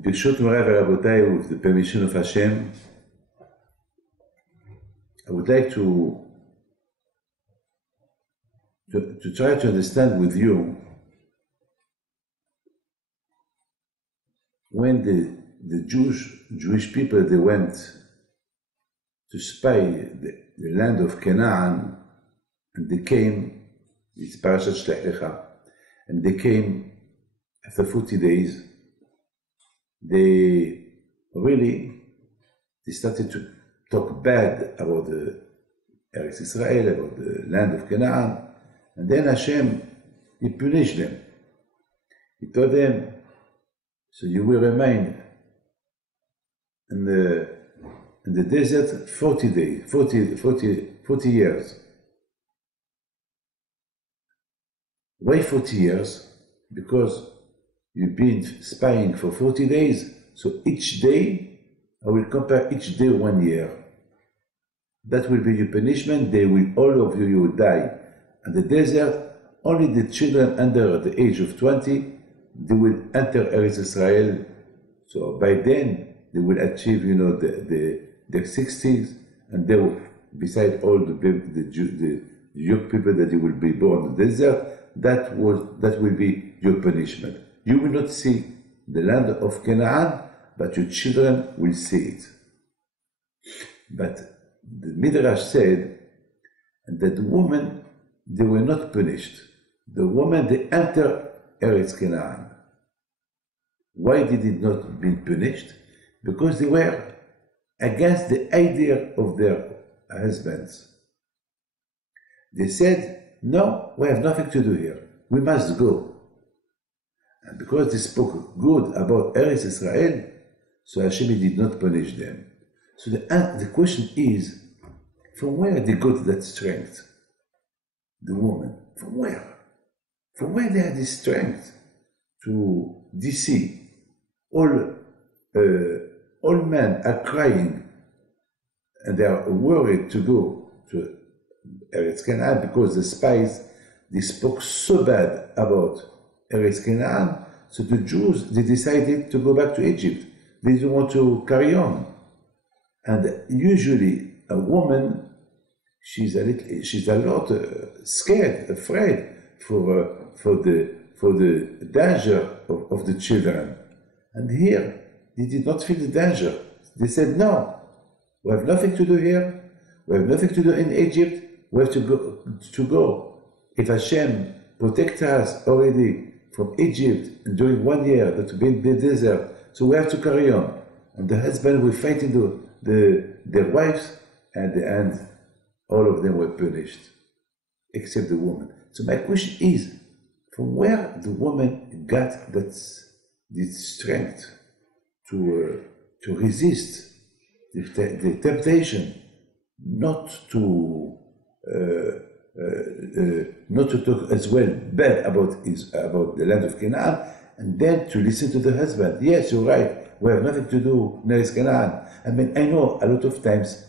Birshut Moray Rabotai, with the permission of Hashem, I would like to try to understand with you when the Jewish people, they went to spy the land of Canaan, and they came, it's Parashat Shlech Lecha, and they came after 40 days. They started to talk bad about the Eretz Israel, about the land of Canaan, and then Hashem, He punished them. He told them, so you will remain in the desert 40 days, 40 years. Why 40 years? Because you've been spying for 40 days, so each day, I will compare each day 1 year. That will be your punishment. All of you will die. In the desert, only the children under the age of 20, they will enter Eretz Israel. So by then, they will achieve, their 60s, and they will, beside all the young people that they will be born in the desert, that will be your punishment. You will not see the land of Canaan, but your children will see it. But the Midrash said that the women, they were not punished. The women, they enter Eretz Canaan. Why did it not be punished? Because they were against the idea of their husbands. They said, no, we have nothing to do here. We must go. And because they spoke good about Eretz Israel, so Hashem did not punish them. So the question is, from where they got that strength? The woman. From where? From where they had this strength to deceive? All men are crying, and they are worried to go to Eretz Canaan because the spies, they spoke so bad about Eretz Canaan, so the Jews, they decided to go back to Egypt. They didn't want to carry on. And usually a woman, she's a lot scared, afraid for the danger of the children. And here, they did not feel the danger. They said, no, we have nothing to do here. We have nothing to do in Egypt. We have to go. If Hashem protects us already from Egypt and during 1 year that we've been in the desert, so we have to carry on. And the husband will fight into their wives, and at the end, all of them were punished, except the woman. So my question is, from where the woman got this strength to resist the temptation, not to talk as well bad about the land of Canaan, and then to listen to the husband. Yes, you're right. We have nothing to do in Eretz Canaan. I mean, I know a lot of times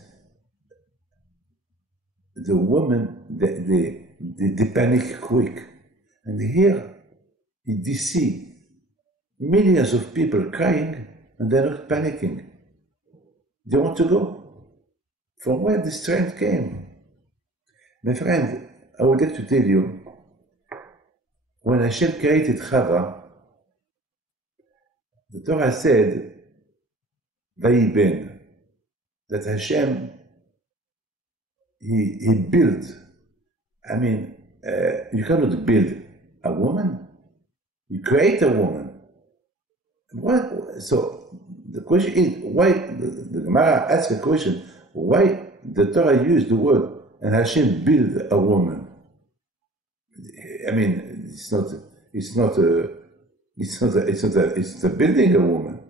the women, they panic quick. And here, you see millions of people crying, and they're not panicking. They want to go. From where the strength came? My friend, I would like to tell you, when Hashem created Chava, the Torah said, Vayiben, that Hashem, he built. I mean, you cannot build a woman. You create a woman. What? So the question is, why, the Gemara asks a question, why the Torah used the word, and Hashem built a woman? I mean, it's not building a woman.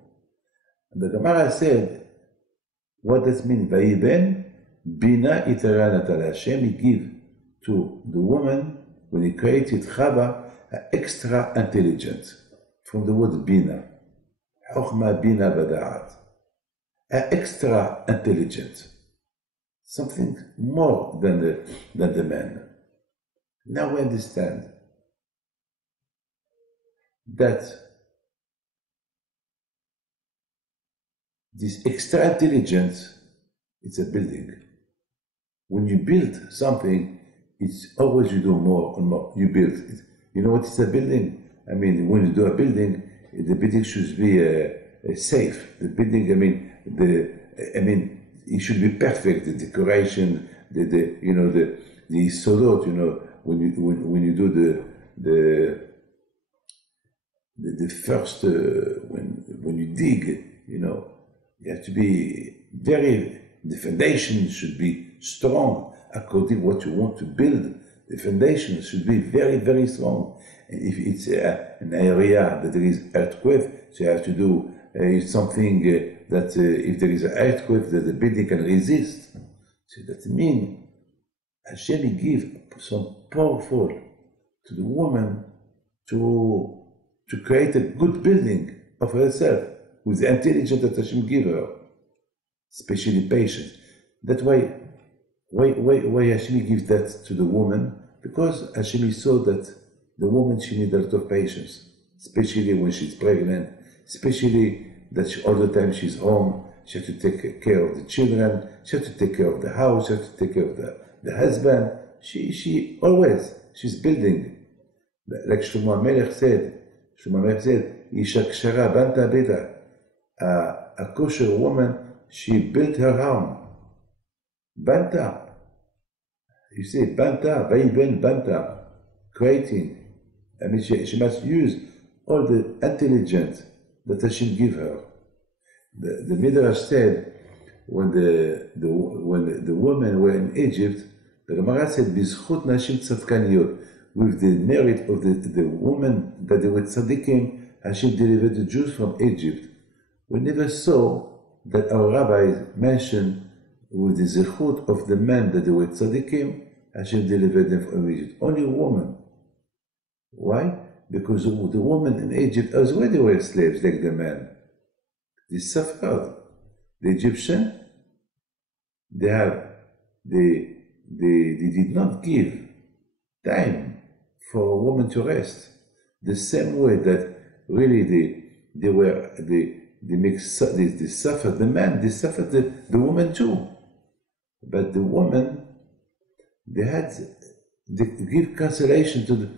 And the Gemara said, what does it mean? Vayiben, bina itera natal. Hashem, he give to the woman, when he created Chava, extra intelligence, from the word bina. Chochma bina bada'at. Extra intelligent. Something more than the man. Now we understand that this extra intelligence, it's a building. When you build something, it's always you do more and more. You build it. You know what is a building? I mean, when you do a building, the building should be safe. The building, it should be perfect. The decoration, the sodot. When you do the first when you dig, you have to be the foundation should be strong according to what you want to build. The foundation should be very, very strong. And if it's an area that there is earthquake, so you have to do something that if there is an earthquake, that the building can resist. So that means Hashem give some powerful to the woman to create a good building of herself with the intelligence that Hashem give her, especially patience. That's why Hashem gives that to the woman, because Hashem saw that the woman, she needs a lot of patience, especially when she's pregnant, especially that all the time she's home, she has to take care of the children, she has to take care of the house, she has to take care of the husband. She always, she's building. Like Shlomo HaMelech said, Isha Kshara Banta Beta, a kosher woman, she built her home. Banta. You say Banta, Vayiben Banta, creating. I mean, she must use all the intelligence that Hashem give her. The Midrash said, when the women were in Egypt, the Gemara said, Bizchut Nashim Tzadkaniyot, with the merit of the woman that they were tzaddikim, Hashem delivered the Jews from Egypt. We never saw that our rabbis mentioned with the zechut of the men that they were tzaddikim, Hashem delivered them from Egypt. Only a woman. Why? Because the women in Egypt as well, they were slaves like the men. They suffered. The Egyptian, they did not give time for a woman to rest. The same way that really they suffered the man, they suffered the woman too. But the woman, they give consolation to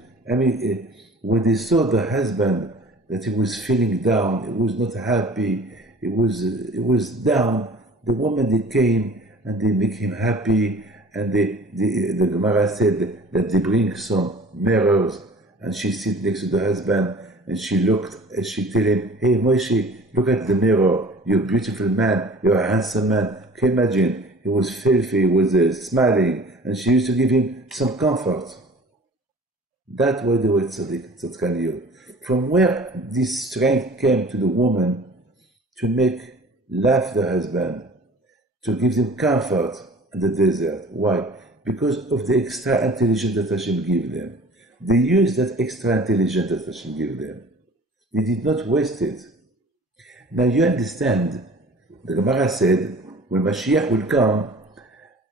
when they saw the husband that he was feeling down, he was not happy, he was down, the woman, they came and they make him happy, and the Gemara said that they bring some mirrors, and she sit next to the husband, and she looked, and she tell him, hey Moshe, look at the mirror, you're a beautiful man, you're a handsome man. Can you imagine? He was filthy, he was smiling, and she used to give him some comfort. That's why they were tzadkaniyot. From where this strength came to the woman to make laugh the husband, to give them comfort in the desert. Why? Because of the extra intelligence that Hashem gave them. They used that extra intelligence that Hashem gave them. They did not waste it. Now you understand, the Gemara said, when Mashiach will come,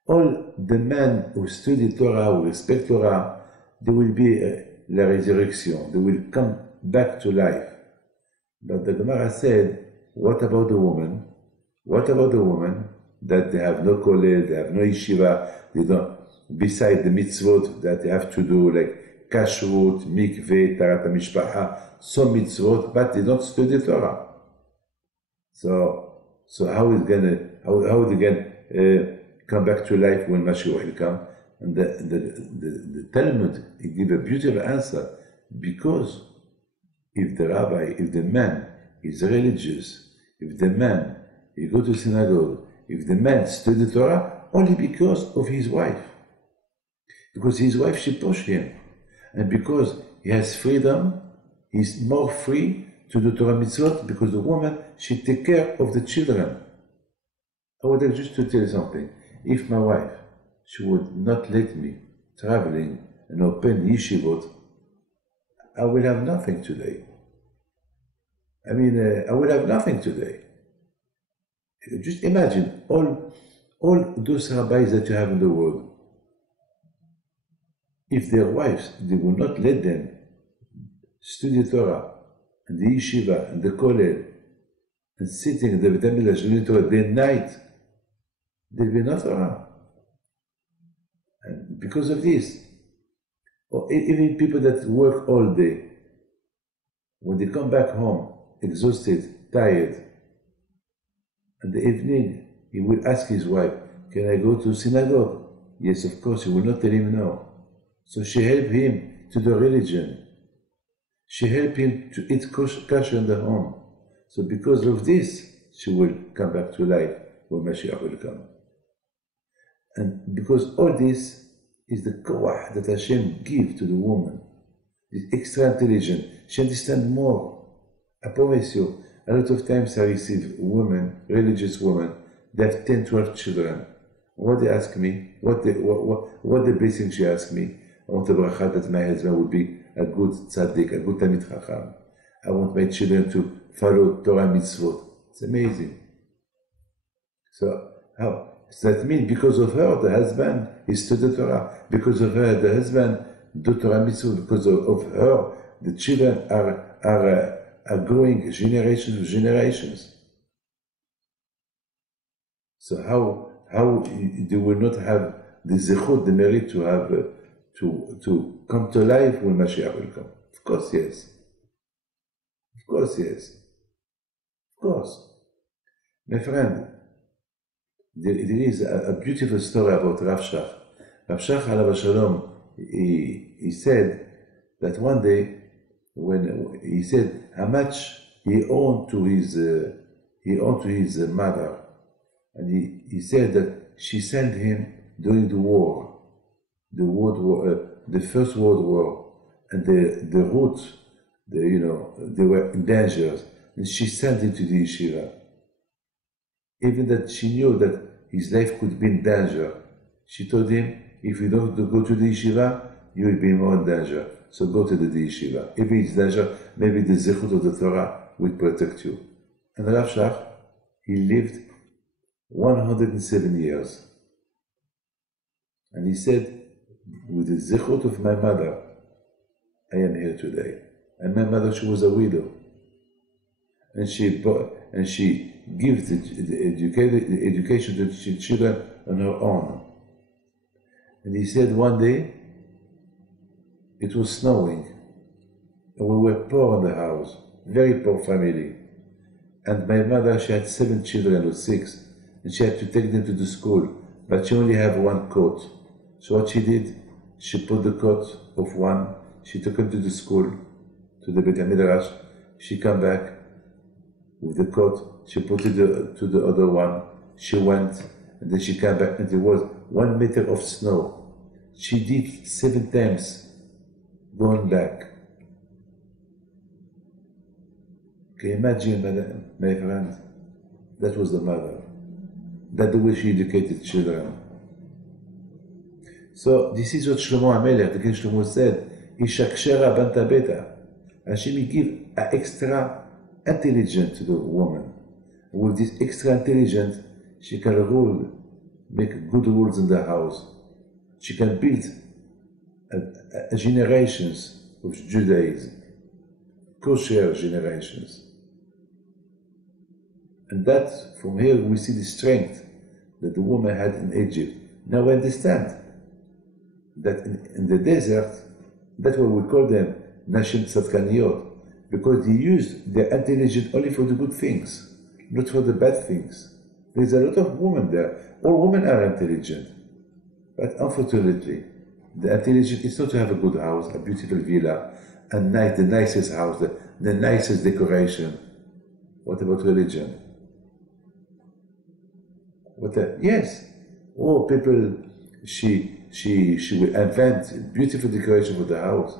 all the men who study Torah, who respect Torah, there will be la resurrection. They will come back to life. But the Gemara said, what about the woman? What about the woman that they have no kollel, they have no yeshiva, they don't, beside the mitzvot that they have to do, like kashrut, mikveh, tarat mishpacha, some mitzvot, but they don't study Torah. So how is they gonna come back to life when Mashiach will come? And the Talmud, he give a beautiful answer, because if the man is religious, if the man, he go to synagogue, if the man study Torah, only because of his wife. Because his wife, she push him. And because he has freedom, he's more free to do Torah mitzvot, because the woman, she take care of the children. I would like just to tell you something. If my wife, she would not let me traveling and open yeshivot, I will have nothing today. I will have nothing today. Just imagine all those rabbis that you have in the world. If their wives, they will not let them study Torah, and the yeshiva, and the kollel, and sitting in the Beit HaMikdash reading Torah day and night, there'll be no Torah. And because of this, or even people that work all day, when they come back home, exhausted, tired, in the evening, he will ask his wife, can I go to synagogue? Yes, of course, he will not tell him no. So she helped him to the religion. She helped him to eat kosher in the home. So because of this, she will come back to life when Mashiach will come. And because all this is the koach that Hashem gives to the woman, this extra intelligent, she understands more. I promise you, a lot of times I receive women, religious women, they have 10, 12 children. What they ask me, what the blessing she asks me, I want a bracha that my husband would be a good tzaddik, a good Talmid Chacham. I want my children to follow Torah mitzvot. It's amazing. So that means because of her, the husband is studied Torah. Because of her, the husband do Torah mitzvot. Because of her, the children are growing generations of generations. So how they will not have the zechut, the merit to have to come to life when Mashiach will come? Of course, yes. Of course, yes. Of course. My friend, there is a beautiful story about Rav Shach. Rav Shach, alav shalom, he said that one day, when he said how much he owed to his mother, and he said that she sent him during the war, the First World War, and the route, they were in danger, and she sent him to the yeshiva. Even that she knew that his life could be in danger, she told him, if you don't go to the yeshiva, you will be more in danger. So go to the yeshiva. If it's danger, maybe the zechut of the Torah will protect you. And Rav Shach, he lived 107 years. And he said, with the zechut of my mother, I am here today. And my mother, she was a widow. And she gives the education to the children on her own. And he said one day, it was snowing, and we were poor in the house, very poor family. And my mother, she had 7 children or 6, and she had to take them to the school, but she only had one coat. So what she did, she put the coat of one, she took him to the school, to the Beit HaMidrash, she came back with the coat, she put it to the other one, she went, and then she came back, and there was 1 meter of snow. She did 7 times, going back. Can you imagine, my friend? That was the mother. That's the way she educated children. So this is what Shlomo HaMelech, the King Shlomo said, Isha kshera banta beta. Hashem give an extra intelligence to the woman. With this extra intelligence, she can rule, make good rules in the house. She can build generations of Judaism, kosher generations. And that, from here, we see the strength that the woman had in Egypt. Now we understand that in the desert, that's why we call them Nashim Tzadkaniyot, because they used their intelligence only for the good things, not for the bad things. There's a lot of women there. All women are intelligent. But unfortunately, the intelligence is not to have a good house, a beautiful villa, the nicest house, the nicest decoration. What about religion? Yes. Oh, people, she will invent beautiful decoration for the house.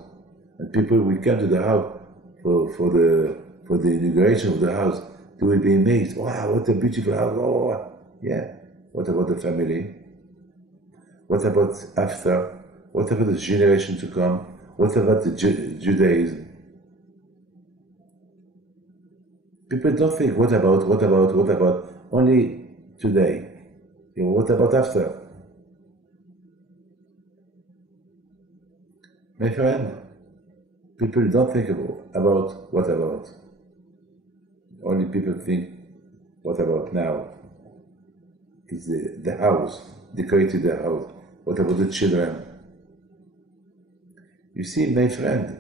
And people will come to the house for the inauguration of the house. They will be amazed. Wow, what a beautiful house. Oh, yeah. What about the family? What about after? What about the generation to come? What about the Judaism? People don't think, what about, only today. What about after? My friend, people don't think about what about. Only people think What about now? It's the house, decorated the house. What about the children? You see, my friend,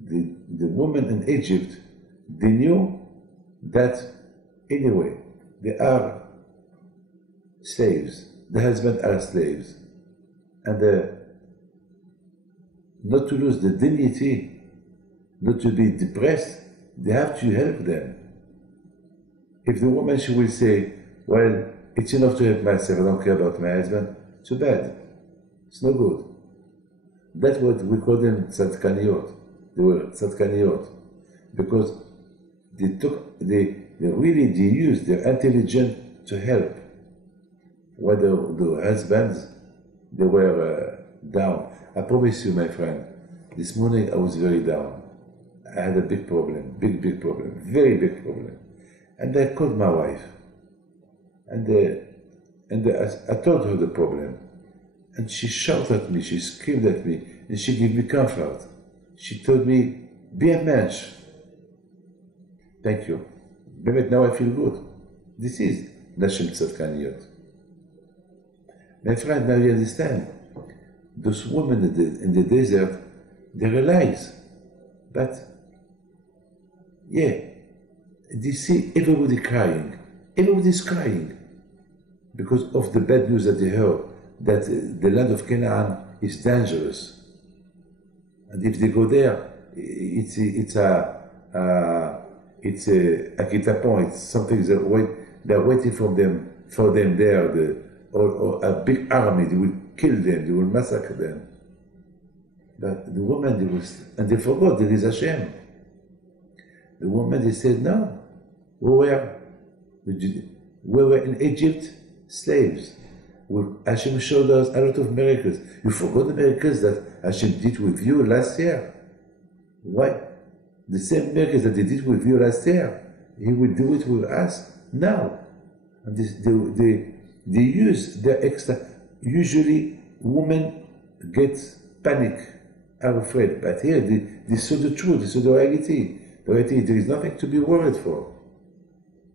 the women in Egypt, they knew that anyway, they are slaves. The husbands are slaves. And not to lose the dignity, not to be depressed, they have to help them. If the woman, she will say, well, it's enough to help myself, I don't care about my husband, too bad. It's no good. That's what we call them tzadkaniyot. They were tzadkaniyot. Because they used their intelligence to help. Whether the husbands, they were down. I promise you, my friend, this morning I was very down. I had a big problem, big problem, very big problem. And I called my wife. And I told her the problem. And she shouted at me, she screamed at me, and she gave me comfort. She told me, be a man. Thank you. But now I feel good. This is Nashim Tzadkaniyot. My friend, now you understand. Those women in the desert, they realize that, yeah, they see everybody crying. Everybody's crying because of the bad news that they heard, that the land of Canaan is dangerous. And if they go there, it's a guet-apens, it's something they're waiting for them there, or a big army, they will kill them, they will massacre them. But the woman, and they forgot there is Hashem. The woman, they said, no, we were in Egypt slaves. Hashem showed us a lot of miracles. You forgot the miracles that Hashem did with you last year. Why? The same miracles that they did with you last year, He will do it with us now. And they use their extra. Usually, women get panic, are afraid. But here, they saw the truth, they saw the reality. The reality, there is nothing to be worried for.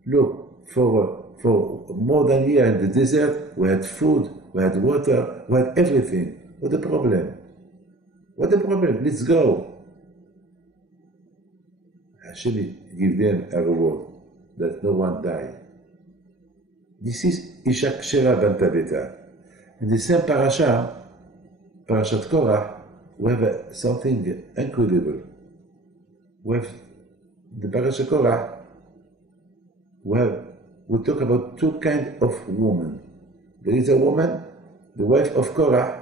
Look, for more than a year in the desert, we had food, we had water, we had everything. What the problem? What the problem? Let's go. Hashem give them a reward that no one died. This is Isha Kshera ben Tabeta. In the same parasha, Parashat Korach, we have something incredible. We have the Parashat Korach, we talk about two kinds of women. There is a woman, the wife of Korach,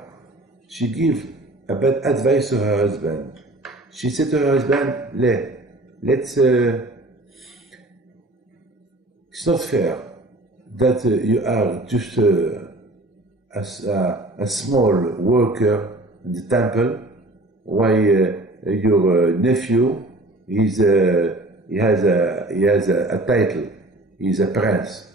she gives a bad advice to her husband. She said to her husband, it's not fair that you are just a small worker in the temple, while your nephew he has a title. He is a prince.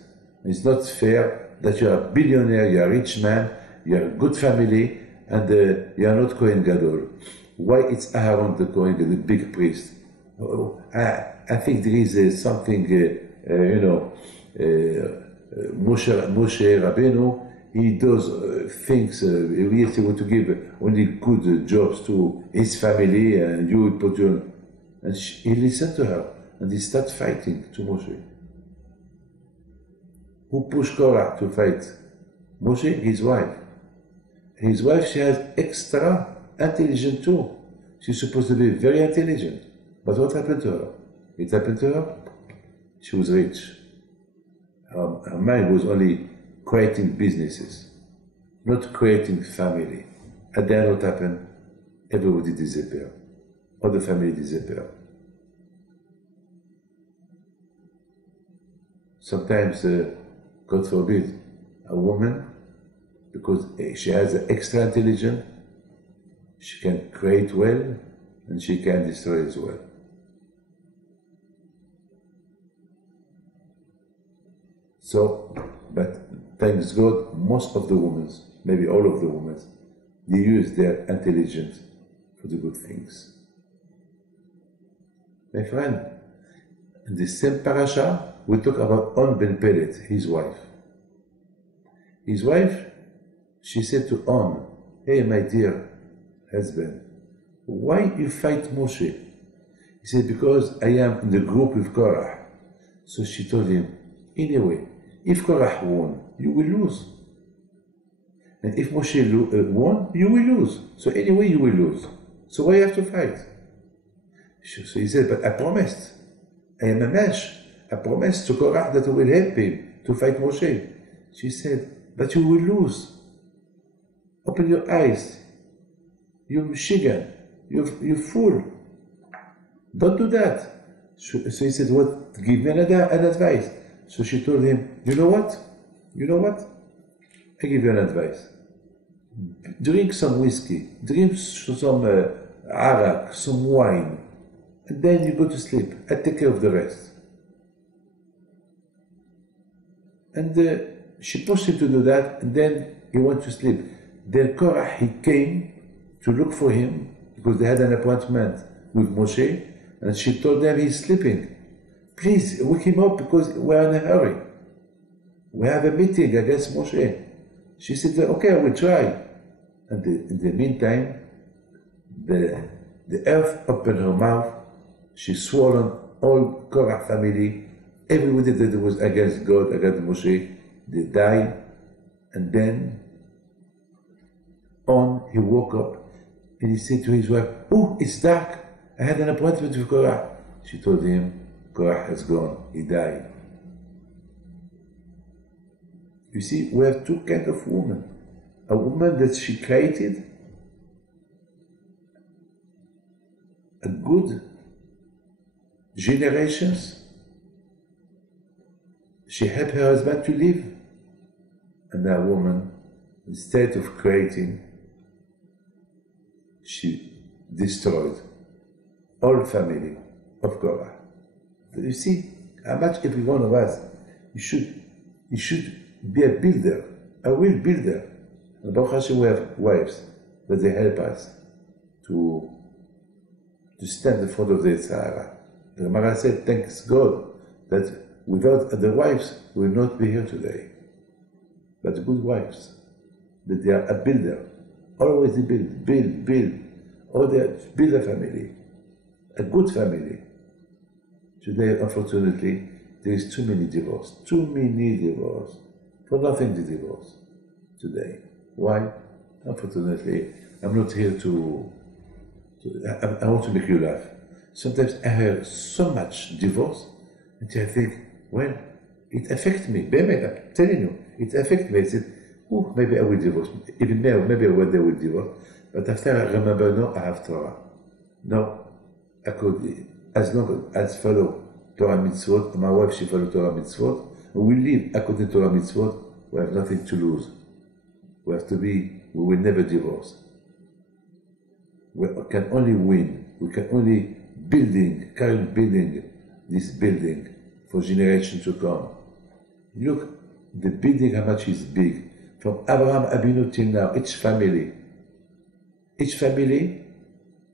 It's not fair that you are a billionaire, you are a rich man, you are a good family, and you are not Kohen Gadol. Why it's Aaron the Kohen, the big priest? I think there is something, Moshe Rabbeinu, he does things, he really want to give only good jobs to his family, and you will put your... And he listened to her, and he started fighting to Moshe. Who pushed Korach to fight? Moshe, his wife. His wife, she has extra intelligent too. She's supposed to be very intelligent. But what happened to her? It happened to her, she was rich. Her mind was only creating businesses, not creating family. And then what happened? Everybody disappeared. All the family disappeared. Sometimes, God forbid, a woman, because she has an extra intelligence, she can create well, and she can destroy as well. So, but thanks God, most of the women, maybe all of the women, they use their intelligence for the good things. My friend, In the same parasha, we talk about On ben Pelet, his wife. His wife, she said to On, "Hey, my dear husband, why you fight Moshe?" He said, "Because I am in the group with Korah." So she told him, "Anyway, if Korah won, you will lose. And if Moshe won, you will lose. So anyway, you will lose. So why you have to fight?" So he said, "But I promised. I am a mesh. I promised to Korah that I will help him to fight Moshe." She said, "But you will lose. Open your eyes. You Michigan. You fool. Don't do that." So he said, "What? Give me an advice." So she told him, "You know what? I give you an advice. Drink some whiskey, drink some arak, some wine, and then you go to sleep. I take care of the rest." And she pushed him to do that, and then he went to sleep. Then Korah, he came to look for him because they had an appointment with Moshe, and she told them he's sleeping. "Please wake him up because we're in a hurry. We have a meeting against Moshe." She said, "Okay, I will try." And in the meantime, the earth opened her mouth. She swallowed all Korah family. Everybody that was against God, against Moshe, they died. And then he woke up and he said to his wife, "Oh, it's dark. I had an appointment with Korah." She told him, "Korah has gone. He died." You see, we have two kinds of women. A woman that she created, a good generations, she helped her husband to live. And that woman, instead of creating, she destroyed all family of Korah. You see how much every one of us, you should be a builder, a real builder. And Baruch Hashem, we have wives that they help us to stand in front of the Sahara. The Gemara said, thanks God that without the wives, we will not be here today. But good wives, that they are a builder. Always they build. Or they build a family, a good family. Today, unfortunately, there is too many divorces. For nothing to divorce today. Why? Unfortunately, I'm not here I want to make you laugh. Sometimes I hear so much divorce, and I think, well, it affects me. Baby, I'm telling you, it affects me. I said, oh, maybe I will divorce. Even now, maybe one day I will divorce. But after I remember, no, I have Torah. No, I could, as long as I follow Torah mitzvot, my wife, she follow Torah mitzvot, we live according to Torah mitzvot, we have nothing to lose. We will never divorce. We can only win. We can only carry building this building for generations to come. Look, the building, how much is big. From Abraham Abinu till now, each family,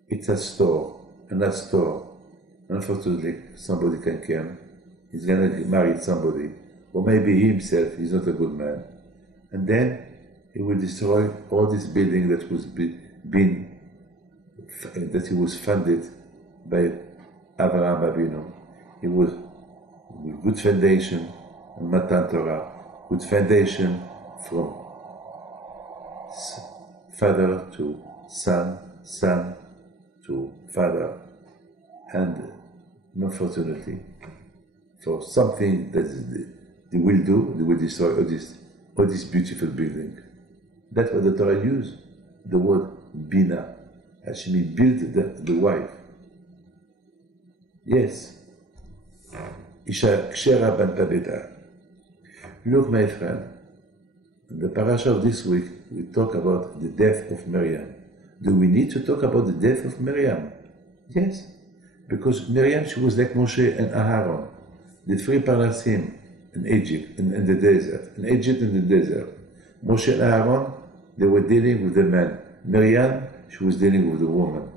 it's a store, and that store, unfortunately, somebody can come. He's gonna marry somebody, or maybe he himself is not a good man, and then he will destroy all this building that he was funded by Abraham Abinu. It was with good foundation, and Matan Torah, good foundation from father to son, son to father, and unfortunately, for something that they will destroy all this beautiful building. That's what the Torah used, the word bina. Actually build the wife. Yes. Isha kshera banta beta. Look, my friend, in the parasha of this week, we talk about the death of Miriam. Do we need to talk about the death of Miriam? Yes. Because Miriam, she was like Moshe and Aharon, the three Parnasim in Egypt, in the desert. In Egypt, in the desert. Moshe and Aharon, they were dealing with the man. Miriam, she was dealing with the woman.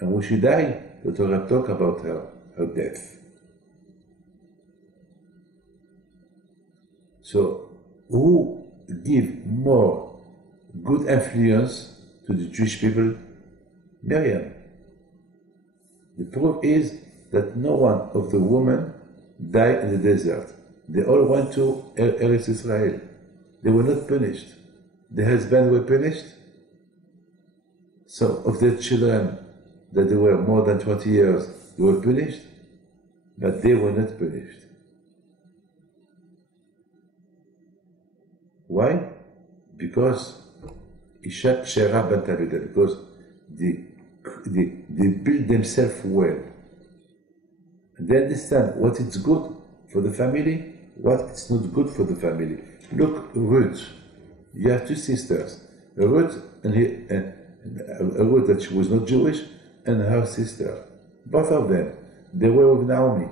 And when she died, the Torah talked about her. her death. So, who give more good influence to the Jewish people? Miriam. The proof is that no one of the women died in the desert. They all went to Eretz Israel. They were not punished. The husbands were punished. Some of their children, that they were more than 20 years, they were punished, but they were not punished. Why? Because Isha Kshera Bant Abida, because they build themselves well. And they understand what is good for the family, what is not good for the family. Look, Ruth, you have two sisters, Ruth Ruth that she was not Jewish, and her sister. Both of them, they were with Naomi.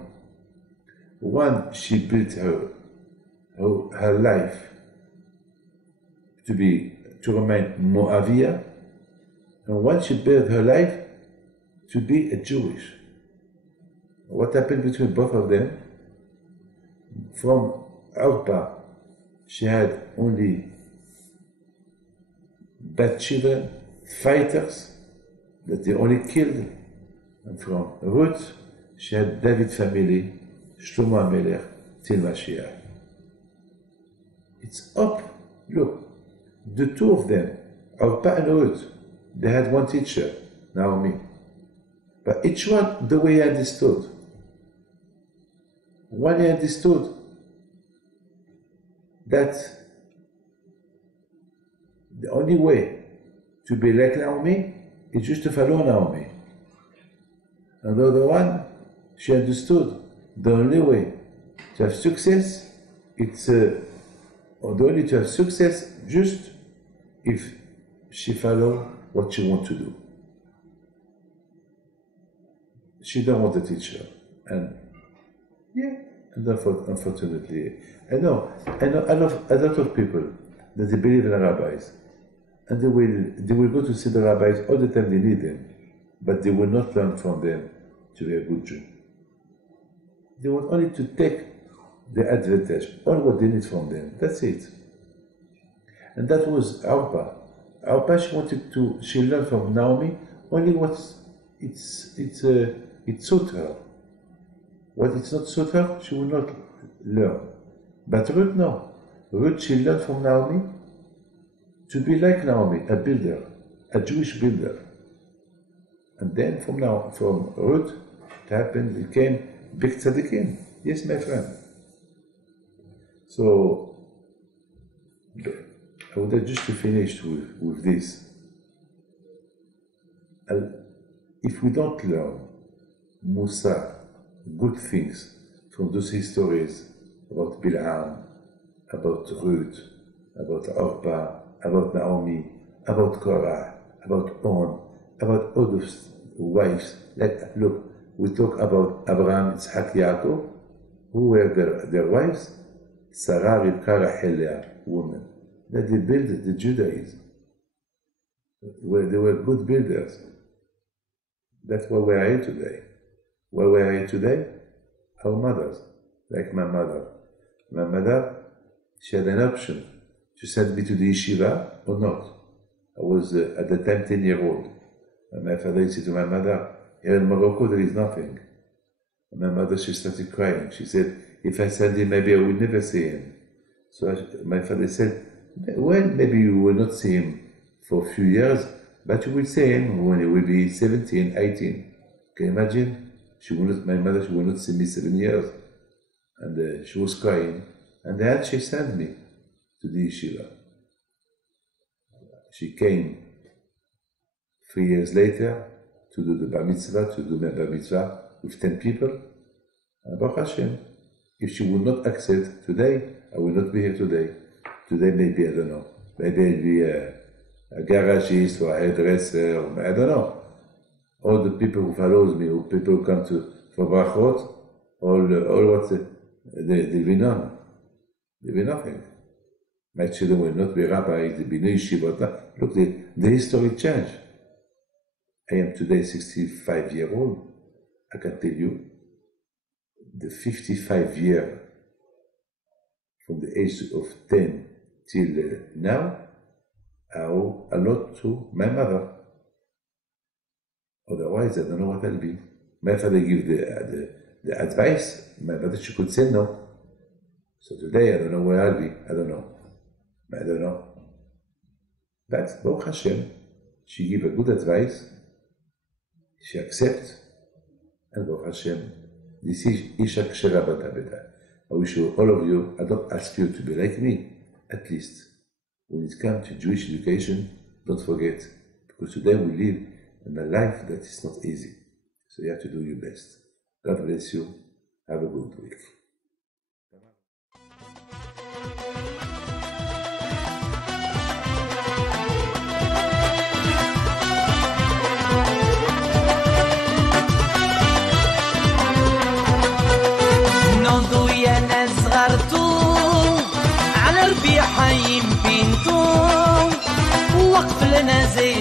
One, she built her life to remain Moavia, and one, she built her life to be a Jewish. What happened between both of them? From Orpah, she had only bad children, fighters, that they only killed. And from Ruth, she had David family, Shlomo HaMelech, till Mashiach. It's up. Look, the two of them, Orpah and Ruth, they had one teacher, Naomi. But each one, the way he understood. One he understood that the only way to be like Naomi is just to follow Naomi. And the other one, she understood the only way to have success, or the only to have success just if she follow what she wants to do. She don't want a teacher. And unfortunately, I know a lot of people that they believe in rabbis, and they will go to see the rabbis all the time they need them, but they will not learn from them to be a good Jew. They want only to take the advantage, all what they need from them. That's it. And that was Orpah. Orpah, she learned from Naomi only what it suit her. What it's not suit her, she will not learn. But Ruth, no. Ruth, she learned from Naomi to be like Naomi, a builder, a Jewish builder. And then from Ruth, it happened, became big tzaddikim. Yes, my friend. So, I would like just to finish with this. If we don't learn Musa, good things from those histories about Bil'am, about Ruth, about Orpah, about Naomi, about Korah, about On, about all those wives. Like, look, we talk about Abraham, Yitzhak, Yaakov. Who were their wives? Sarah, Rivka, Rachel, Leah, women. That they built the Judaism. They were good builders. That's why we are here today. Why we are here today? Our mothers, like my mother. My mother, she had an option to send me to the yeshiva or not. I was at the time 10-year-old. And my father said to my mother, here in Morocco there is nothing. And my mother, she started crying. She said, if I send him, maybe I will never see him. So my father said, well, maybe you will not see him for a few years, but you will see him when he will be 17, 18. Can you imagine? My mother, she will not see me 7 years. And she was crying. And then she sent me to the yeshiva. She came 3 years later to do the bar mitzvah, to do my bar mitzvah with 10 people. And Baruch Hashem, if she would not accept today, I will not be here today. Today maybe, I don't know, maybe I'll be a garagist or a hairdresser, or I don't know. All the people who follows me, or people who come for brachot, all what they'll be none. They'll be nothing. My children will not be rabbis, they'll be no yeshiva. Look, the history changed. I am today 65-year-old. I can tell you, the 55 year from the age of 10 till now, I owe a lot to my mother. Otherwise, I don't know what I'll be. My father gave the advice, my mother, she could say no. So today, I don't know where I'll be. I don't know. But Baruch Hashem, she gave a good advice. She accepts. And Baruch Hashem, this is Isha Kshera Bat Abeda. I wish you, all of you, I don't ask you to be like me, at least. When it comes to Jewish education, don't forget, because today we live in a life that is not easy. So you have to do your best. God bless you. Have a good week. على ربيع حيم بنتو وقف لنا زي